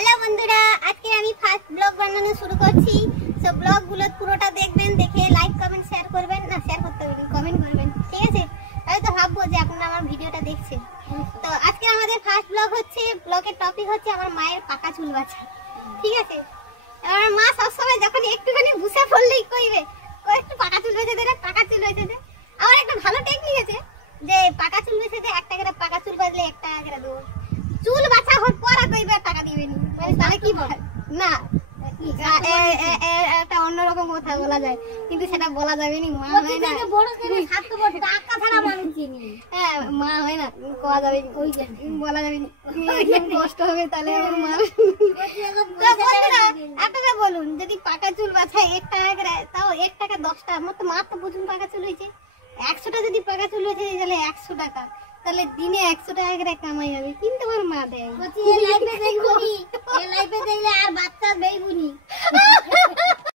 Hello বন্ধুরা, আজকে আমি ফার্স্ট ব্লগ বানানো শুরু করছি। সো ব্লগগুলো পুরোটা দেখবেন, দেখে লাইক কমেন্ট শেয়ার করবেন, না শেয়ার করতে হবে কমেন্ট করবেন, ঠিক আছে? তাহলে তো ভাববো যে আপনারা আমার ভিডিওটা দেখছেন। তো আজকে আমাদের ফার্স্ট ব্লগ হচ্ছে, ব্লগের টপিক হচ্ছে আমার মায়ের পাকা চুল বাছা, ঠিক আছে? আমার মা সবসময় যখন একটুখানি বুসে পড়লেই কইবে ও একটু পাকা চুল বেঁচে দে, পাকা চুল বেঁচে দে। আমার একটা ভালো টেকনিক আছে যে পাকা চুল বেঁচে দে, একটা করে পাকা চুল বাঁধলে 1 টাকা করে দেবো। চুল বাছা হওয়ার পর আর কইবে টাকা দিবেনি, মানে তাহলে কি বলে না, একটা অন্যরকম কথা বলা যায়, কিন্তু সেটা বলা যাবে না। মা হয় না, টাকা ছাড়া মানুষ চিনি। হ্যাঁ, মা হয় না, কোয়া যাবে না, বলা যাবে না, কষ্ট হবে। তাহলে আমার মা আপনারা বলুন, যদি পাকা চুল বাছায় 1 টাকা করে, তাও 1 টাকা 10টা, মাত্র বুঝুন পাকা চুল হয়েছে 100টা, যদি পাকা চুল হয়েছে তাহলে 100 টাকা, তাহলে দিনে 100 টাকা করে কামাই হবে। কিন্তু আমার মা দেয়, লাইফে দেখবনি, লাইফে দেখলে আর বাচ্চা দেয়নি।